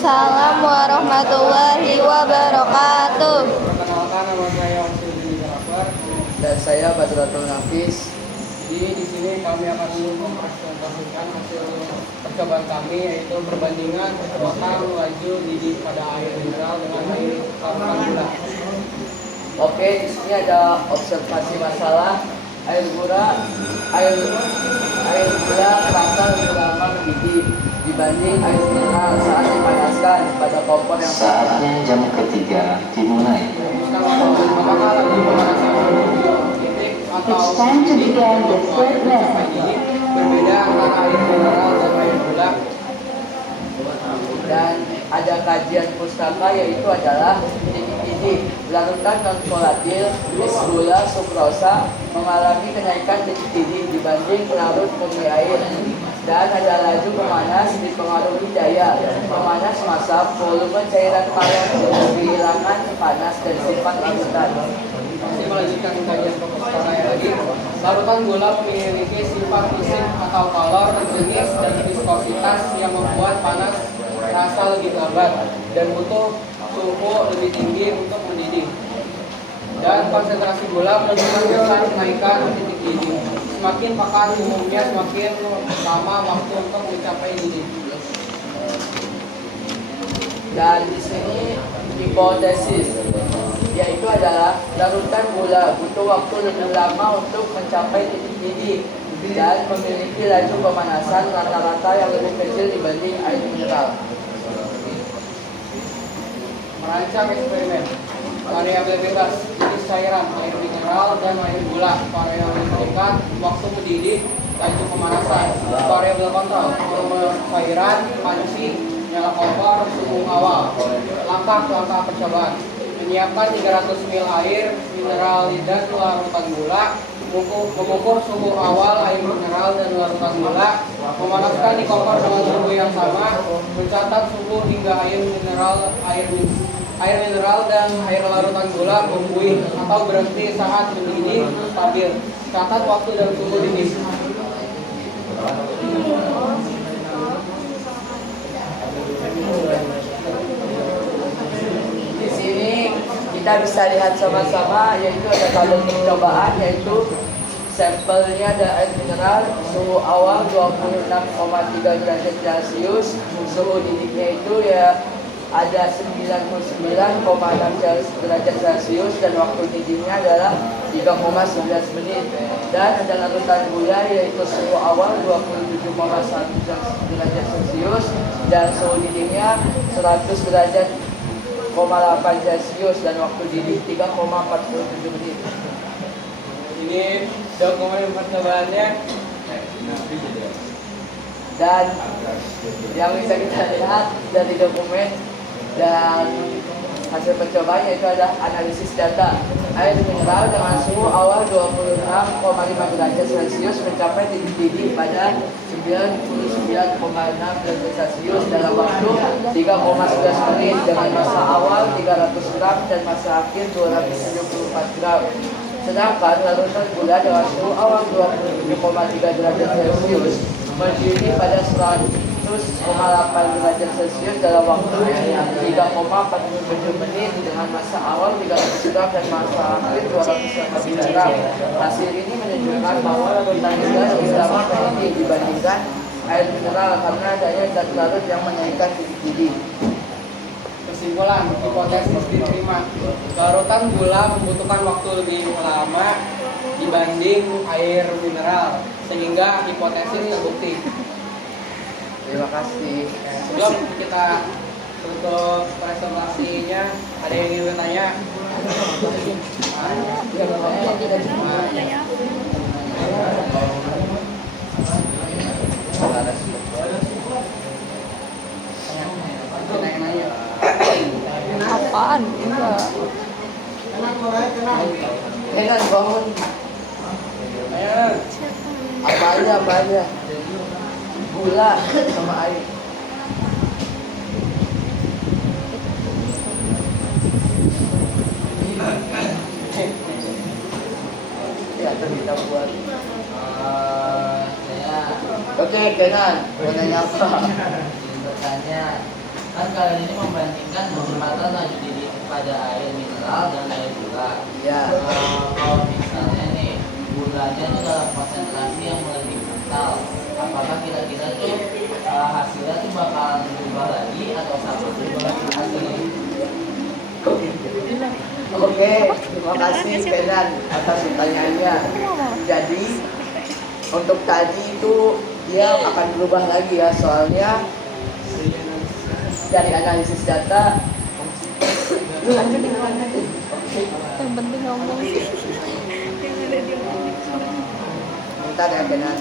Waalaikumsalam warahmatullahi wabarakatuh. Perkenalkan, nama saya Wasyudin Jafar Dan saya Badrotul Nafis. Di sini kami akan mempresentasikan hasil percobaan kami, yaitu perbandingan kecepatan laju didih pada air mineral dengan air larutan gula. Oke, di sini ada observasi masalah air gula terasa lebih lama mendidih dibanding air mineral saat dipanaskan pada kompor yang sama. Saatnya jam ketiga dimulai. Apakah laju pemanasan titik atau It's time to begin the third lesson. berbeda antara air mineral dan air gula? Dan ada kajian pustaka yaitu adalah titik didih larutan non volatil es gula sukrosa mengalami kenaikan titik didih dibanding larut murni air. Dan ada laju pemanas dipengaruhi daya pemanas masak, volume cairan panas, kehilangan panas dan sifat larutan. Masih melanjutkan kajian pustaka yang tadi, larutan gula memiliki sifat fisik atau kolor, jenis, dan viskositas yang membuat panas terasa lebih lambat dan butuh suhu lebih tinggi untuk mendidih. Dan konsentrasi gula menunjukkan kesan kenaikan titik didih. Semakin pekan umumnya semakin lama waktu untuk mencapai didih. Dan di sini hipotesis yaitu adalah larutan gula butuh waktu lebih lama untuk mencapai titik didih dan memiliki laju pemanasan rata-rata yang lebih kecil dibanding air mineral. Merancang eksperimen. Variabel bebas jenis cairan air mineral dan air gula. Variabel tingkat waktu mendidih, laju pemanasan. Variabel kontrol volume cairan, panci, nyala kompor, suhu awal. Langkah percobaan: menyiapkan 300 ml air mineral dan larutan gula, mengukur suhu awal air mineral dan larutan gula, memanaskan di kompor dengan suhu yang sama, mencatat suhu hingga air mineral dan air larutan gula membuih atau berhenti saat mendidih stabil. Catat waktu dan suhu didih. Di sini kita bisa lihat sama-sama yaitu ada tabel percobaan yaitu sampelnya ada air mineral, suhu awal 26,3 derajat Celcius, suhu didihnya itu ya ada 99,6 derajat Celcius dan waktu didihnya adalah 3,11 menit. Dan ada larutan gula yaitu suhu awal 27,1 derajat Celcius dan suhu didihnya 100 derajat 8 Celcius dan waktu didih 3,47 menit. Ini dokumen percobaannya. Dan yang bisa kita lihat dari dokumen dan hasil percobaan yaitu ada analisis data air mineral dengan suhu awal 26,5 derajat Celcius mencapai titik didih pada 99,6 derajat Celcius dalam waktu 3,11 menit dengan massa awal 300 gram dan massa akhir 274 gram. Sedangkan larutan gula dengan suhu awal 27,3 derajat Celcius mendidih pada 100,8 derajat Celcius dalam waktu 3,47 menit dengan massa awal 300 gram dan massa akhir 249 gram. Hasil ini menunjukkan bahwa larutan gula lebih lama mendidih dibandingkan air mineral karena adanya zat larut yang menaikkan titik didih. Kesimpulan, hipotesis diterima. Larutan gula membutuhkan waktu lebih lama dibanding air mineral, sehingga hipotesis terbukti. Terima kasih. Sebelum kita tutup presentasinya, ada yang ingin bertanya? Apaan? Enggak. Kenan bangun. Apa aja? Gula sama air. Ya, kita buat. Oke, Kenan, mau nanya apa? Bertanya Kan kalian ini membandingkan kecepatan laju didih pada air mineral dan air gula. Ya. Kalau misalnya nih gulanya itu dalam konsentrasi yang lebih kental, apakah kira-kira tuh hasilnya tuh bakal berubah lagi atau sama hasilnya? Oke, terima kasih Kenan atas pertanyaannya. Jadi untuk tadi itu dia akan berubah lagi ya, soalnya dari analisis data. Yang penting ngomong. Bentar ya Kenan.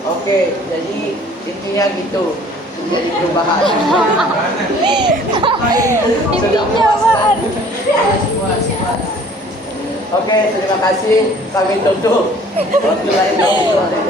Oke, jadi intinya gitu. Jadi perubahan. Intinya apaan? Oke, terima kasih. Kami tutup. Waktu lain kami tutup.